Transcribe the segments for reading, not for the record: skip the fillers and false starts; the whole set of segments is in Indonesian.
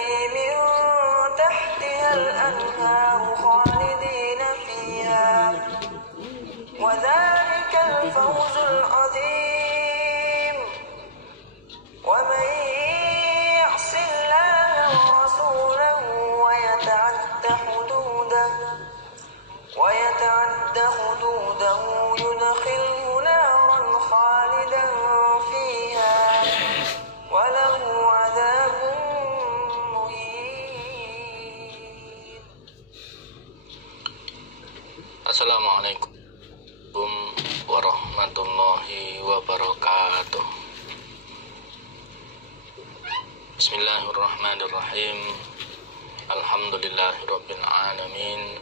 تجري من تحتها الأنهار خالدين فيها وذلك الفوز العظيم ومن يعص الله ورسوله ويتعد حدوده يدخله نارا خالدا فيها وله عذاب مهين. Assalamualaikum warahmatullahi wabarakatuh. Bismillahirrahmanirrahim. Alhamdulillahirabbil alamin.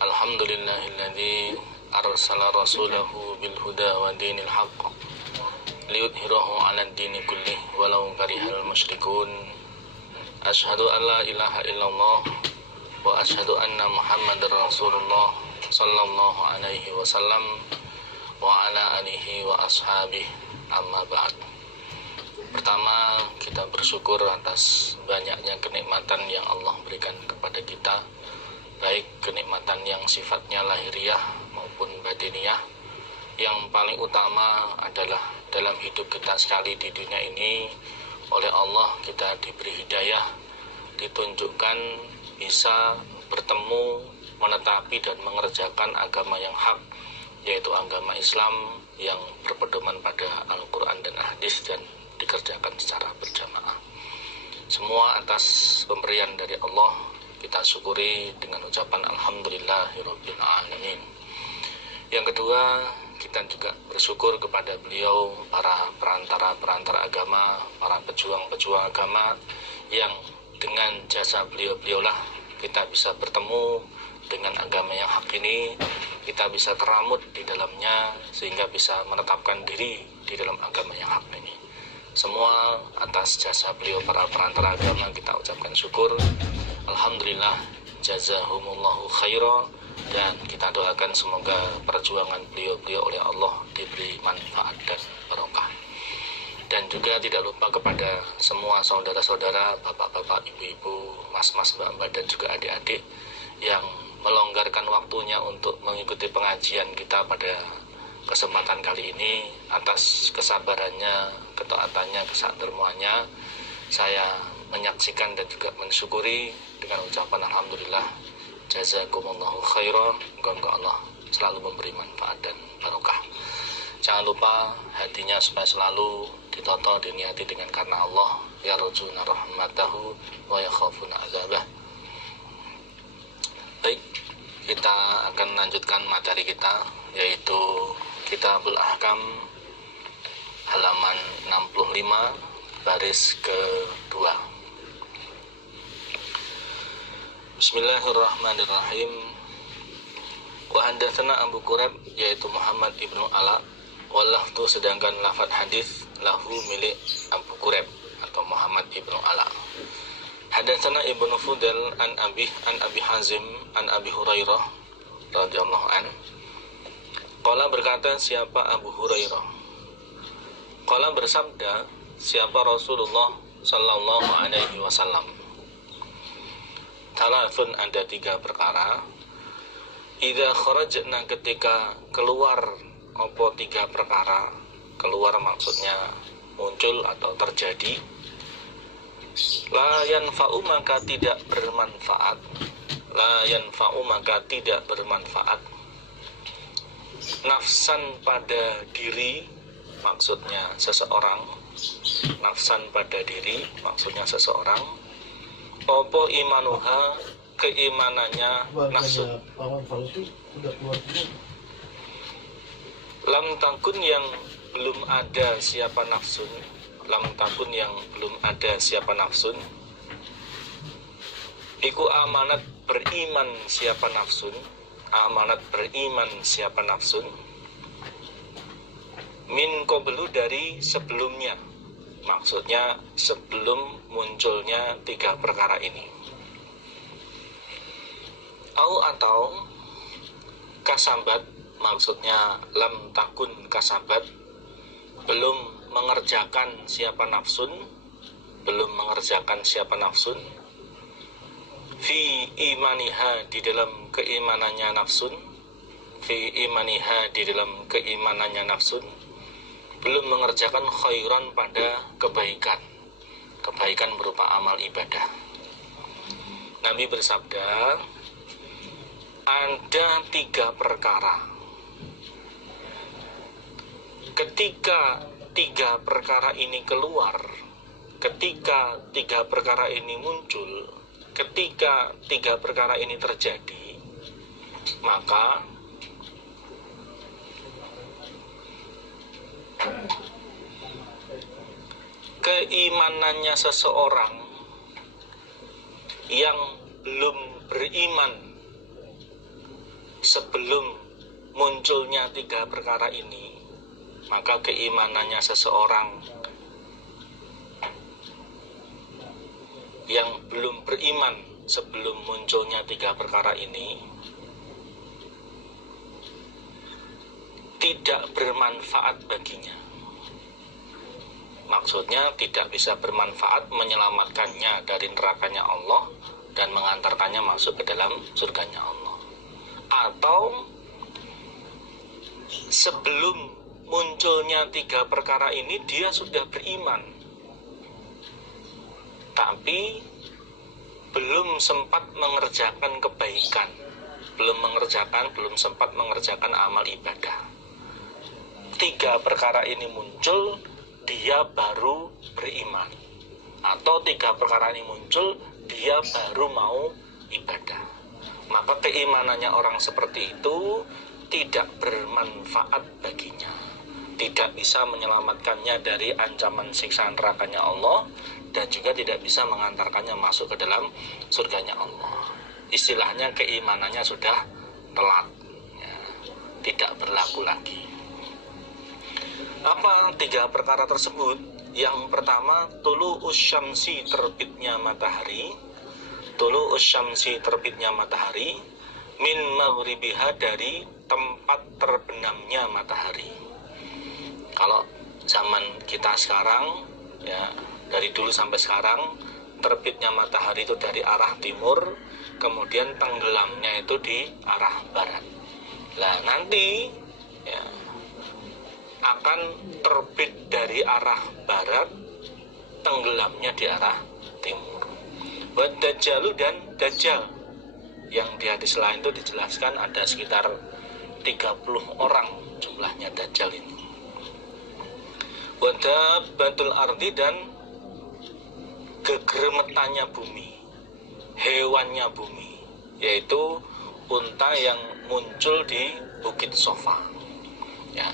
Alhamdulillahilladzi arsala rasulahu bil huda wa dinil haqq liyudhhirahu 'alad dini kullih walau karihal musyrikun. Asyhadu an la ilaha illallah wa asyhadu anna Muhammadar Rasulullah sallallahu alaihi wasallam wa ala alihi wa ashabihi, amma ba'd. Pertama, kita bersyukur atas banyaknya kenikmatan yang Allah berikan kepada kita, baik kenikmatan yang sifatnya lahiriah maupun batiniah. Yang paling utama adalah dalam hidup kita sekali di dunia ini, oleh Allah kita diberi hidayah, ditunjukkan bisa bertemu, menetapi dan mengerjakan agama yang hak, yaitu agama Islam yang berpedoman pada Al-Quran dan Hadis dan dikerjakan secara berjamaah. Semua atas pemberian dari Allah kita syukuri dengan ucapan Alhamdulillahirabbil alamin. Yang kedua, kita juga bersyukur kepada beliau, para perantara agama, para pejuang agama, yang dengan jasa beliau-beliaulah kita bisa bertemu dengan agama yang hak ini, kita bisa teramut di dalamnya sehingga bisa menetapkan diri di dalam agama yang hak ini. Semua atas jasa beliau, para perantara agama, kita ucapkan syukur. Alhamdulillah, jazahumullahu khaira, dan kita doakan semoga perjuangan beliau-beliau oleh Allah diberi manfaat dan barokah. Dan juga tidak lupa kepada semua saudara-saudara, bapak-bapak, ibu-ibu, mas-mas, mbak-mbak, dan juga adik-adik yang melonggarkan waktunya untuk mengikuti pengajian kita pada kesempatan kali ini. Atas kesabarannya, ketaatannya, kesadermuannya, saya menyaksikan dan juga mensyukuri dengan ucapan Alhamdulillah, jazakumullahu khairan. Moga Allah selalu memberi manfaat dan barokah. Jangan lupa hatinya supaya selalu ditoto, diniati dengan karena Allah, yarjuna rahmatahu wa yakhafuna adzabah. Baik, kita akan lanjutkan materi kita, yaitu Kitabul Ahkam, halaman 65, baris kedua. Bismillahirrahmanirrahim. Wa haddatsana Abu Quraib, yaitu Muhammad ibnu Ala, walaftu, sedangkan lafaz hadis lahu milik Abu Quraib atau Muhammad ibnu Ala. Hadatsana Ibnu Fudail an Abi Hazim an Abi Hurairah radhiyallahu an. Qala, berkata siapa Abu Hurairah. Qala, bersabda siapa Rasulullah sallallahu alaihi wasallam. Thalathun, ada 3 perkara. Idza kharajna, ketika keluar, apa 3 perkara. Keluar maksudnya muncul atau terjadi. La yanfa'u, maka tidak bermanfaat. La yanfa'u, maka tidak bermanfaat. Nafsan, pada diri, maksudnya seseorang. Nafsan, pada diri, maksudnya seseorang. Opo imanuha, keimanannya nafsu. Lam takun, yang belum ada siapa nafsun. Lam takun, yang belum ada siapa nafsun. Iku amanat beriman siapa nafsun. Amanat beriman siapa nafsun. Min qablu, dari sebelumnya. Maksudnya sebelum munculnya 3 perkara ini. Au, atau kasabat, maksudnya lam takun kasabat, belum mengerjakan siapa nafsun. belum mengerjakan siapa nafsun, fi imaniha di dalam keimanannya nafsun, fi imaniha di dalam keimanannya nafsun, belum mengerjakan khairan pada kebaikan, kebaikan berupa amal ibadah. Nabi bersabda, ada 3 perkara. Ketika 3 perkara ini keluar, ketika 3 perkara ini muncul, ketika 3 perkara ini terjadi, maka keimanannya seseorang yang belum beriman sebelum munculnya 3 perkara ini, maka keimanannya seseorang yang belum beriman sebelum munculnya 3 perkara ini tidak bermanfaat baginya. Maksudnya tidak bisa bermanfaat menyelamatkannya dari nerakanya Allah dan mengantarkannya masuk ke dalam surganya Allah. Atau sebelum munculnya 3 perkara ini dia sudah beriman, tapi belum sempat mengerjakan kebaikan, belum sempat mengerjakan amal ibadah. 3 perkara ini muncul, dia baru beriman. Atau 3 perkara ini muncul, dia baru mau ibadah. Maka keimanannya orang seperti itu tidak bermanfaat baginya, tidak bisa menyelamatkannya dari ancaman siksa nerakanya Allah, dan juga tidak bisa mengantarkannya masuk ke dalam surganya Allah. Istilahnya keimanannya sudah telat, ya, tidak berlaku lagi. Apa 3 perkara tersebut? Yang pertama, tulu usyamsi, terbitnya matahari. Tulu usyamsi, terbitnya matahari. Min maghribiha, dari tempat terbenamnya matahari. Kalau zaman kita sekarang, ya, dari dulu sampai sekarang, terbitnya matahari itu dari arah timur, kemudian tenggelamnya itu di arah barat. Nah, nanti ya akan terbit dari arah barat, tenggelamnya di arah timur. Buat Dajjalu dan Dajjal, yang di hadis lain itu dijelaskan ada sekitar 30 orang jumlahnya Dajjal ini. Buat Batul Ardi, dan gegermetannya bumi, hewannya bumi, yaitu unta yang muncul di Bukit Sofa. Ya.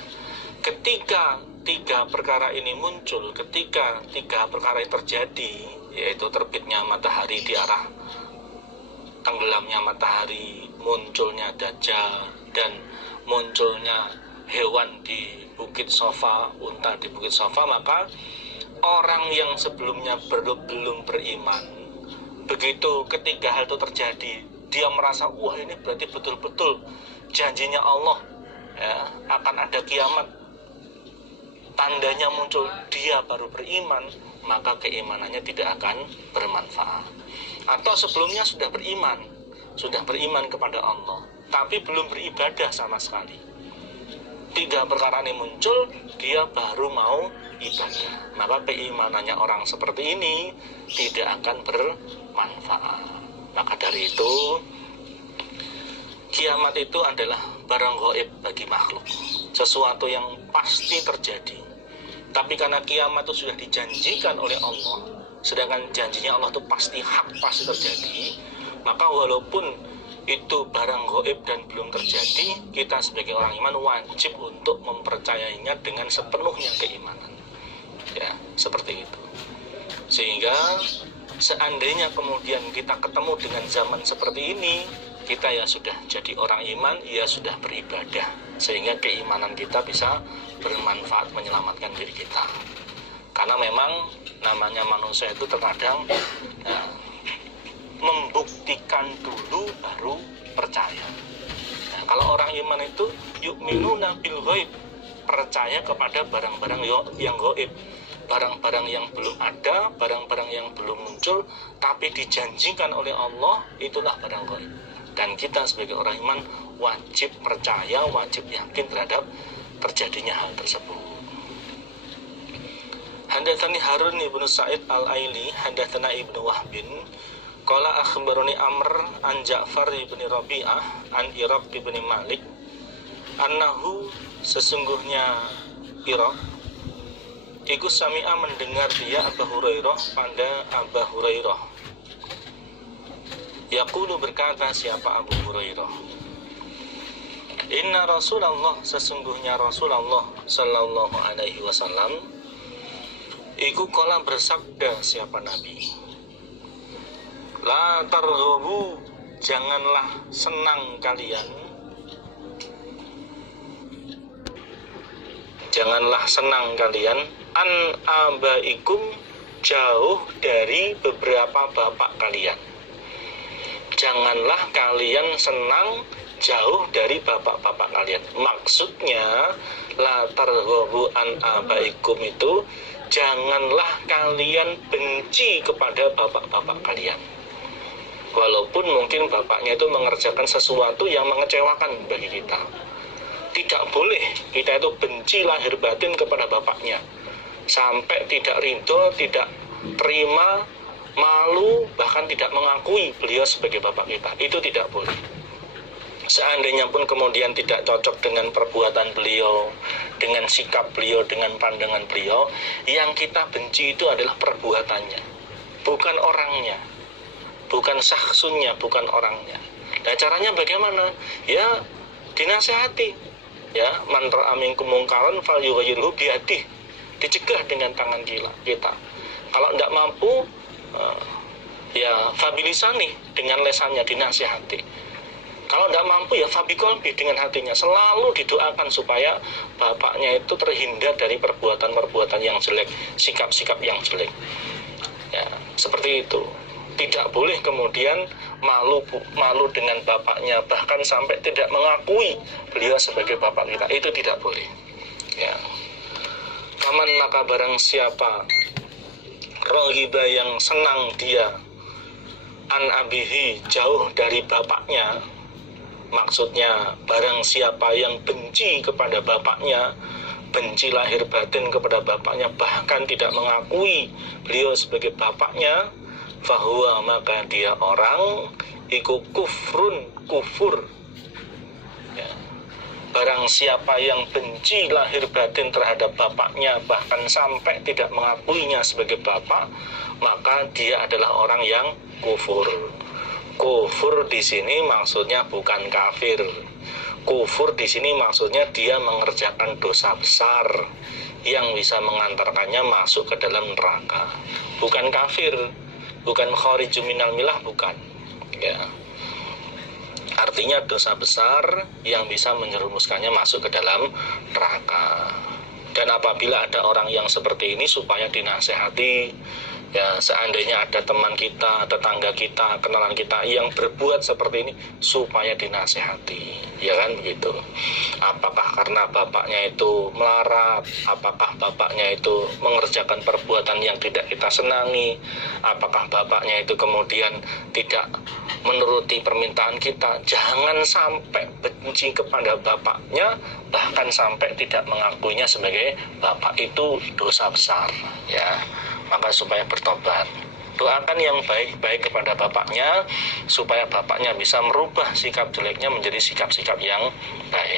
Ketika 3 perkara ini muncul, ketika 3 perkara ini terjadi, yaitu terbitnya matahari di arah tenggelamnya matahari, munculnya Dajjal, dan munculnya hewan di Bukit Sofa, unta di Bukit Sofa, maka orang yang sebelumnya belum beriman, begitu ketiga hal itu terjadi, dia merasa, wah ini berarti betul-betul janjinya Allah, ya, akan ada kiamat, tandanya muncul, dia baru beriman, maka keimanannya tidak akan bermanfaat. Atau sebelumnya sudah beriman kepada Allah, tapi belum beribadah sama sekali. 3 perkara ini muncul, dia baru mau ibadah, maka keimanannya orang seperti ini tidak akan bermanfaat. Maka dari itu, kiamat itu adalah barang gaib bagi makhluk, sesuatu yang pasti terjadi. Tapi karena kiamat itu sudah dijanjikan oleh Allah, sedangkan janjinya Allah itu pasti hak, pasti terjadi, maka walaupun itu barang gaib dan belum terjadi, kita sebagai orang iman wajib untuk mempercayainya dengan sepenuhnya keimanan. Ya, seperti itu. Sehingga seandainya kemudian kita ketemu dengan zaman seperti ini, kita ya sudah jadi orang iman, ya sudah beribadah, sehingga keimanan kita bisa bermanfaat menyelamatkan diri kita. Karena memang namanya manusia itu terkadang ya, membuktikan dulu baru percaya. Nah, kalau orang iman itu yu'minuna bil ghaib, percaya kepada barang-barang yang gaib. barang-barang yang belum ada, barang-barang yang belum muncul, tapi dijanjikan oleh Allah, itulah barang gaib. Dan kita sebagai orang iman wajib percaya, wajib yakin terhadap terjadinya hal tersebut. Hadatsani Harun ibnu Sa'id al-Aili, hadatsana ibnu Wahbin, qala akhbarani Amr an Ja'far ibni Rabi'ah an Iraq ibni Malik, annahu sesungguhnya Iraq iku sami'a mendengar dia Abu Hurairah pada Abu Hurairah. Yaqulu berkata siapa Abu Hurairah, Inna Rasulullah sesungguhnya Rasulullah sallallahu alaihi wasallam iku qala bersabda siapa Nabi, la targhabu janganlah senang kalian, janganlah senang kalian an abaikum jauh dari beberapa bapak kalian. Janganlah kalian senang jauh dari bapak-bapak kalian. Maksudnya la targhabu an abaikum itu janganlah kalian benci kepada bapak-bapak kalian. Walaupun mungkin bapaknya itu mengerjakan sesuatu yang mengecewakan bagi kita. Tidak boleh kita itu benci lahir batin kepada bapaknya, sampai tidak ridho, tidak terima, malu, bahkan tidak mengakui beliau sebagai bapak kita. Itu tidak boleh. Seandainya pun kemudian tidak cocok dengan perbuatan beliau, dengan sikap beliau, dengan pandangan beliau, yang kita benci itu adalah perbuatannya, bukan orangnya, bukan sahsunnya, bukan orangnya. Nah, caranya bagaimana? Ya, dinasihati. Ya, man ra'a minkum mungkaran falyughayyirhu biyadihi. Dicegah dengan tangan kita. Kalau tidak mampu, ya fabilisani, dengan lesannya dinasihati. Kalau tidak mampu ya fabiqalbi, dengan hatinya. Selalu didoakan supaya bapaknya itu terhindar dari perbuatan-perbuatan yang jelek, sikap-sikap yang jelek. Ya, seperti itu. Tidak boleh kemudian malu dengan bapaknya, bahkan sampai tidak mengakui beliau sebagai bapak kita. Itu tidak boleh. Ya. Faman maka barang siapa rohiba yang senang dia an abihi jauh dari bapaknya, maksudnya barang siapa yang benci kepada bapaknya, benci lahir batin kepada bapaknya, bahkan tidak mengakui beliau sebagai bapaknya, fahuwa maka dia orang iku kufur. Ya. Barang siapa yang benci lahir batin terhadap bapaknya, bahkan sampai tidak mengakuinya sebagai bapak, maka dia adalah orang yang kufur. Kufur di sini maksudnya bukan kafir. Kufur di sini maksudnya dia mengerjakan dosa besar yang bisa mengantarkannya masuk ke dalam neraka. Bukan kafir, bukan kharijum minal milah, bukan. Ya. Artinya dosa besar yang bisa menjerumuskannya masuk ke dalam neraka. Dan apabila ada orang yang seperti ini, supaya dinasehati. Ya, seandainya ada teman kita, tetangga kita, kenalan kita yang berbuat seperti ini, supaya dinasehati, ya kan begitu. Apakah karena bapaknya itu melarat, apakah bapaknya itu mengerjakan perbuatan yang tidak kita senangi, apakah bapaknya itu kemudian tidak menuruti permintaan kita. Jangan sampai benci kepada bapaknya, bahkan sampai tidak mengakuinya sebagai bapak. Itu dosa besar, ya. Maka supaya bertobat, doakan yang baik-baik kepada bapaknya, supaya bapaknya bisa merubah sikap jeleknya menjadi sikap-sikap yang baik.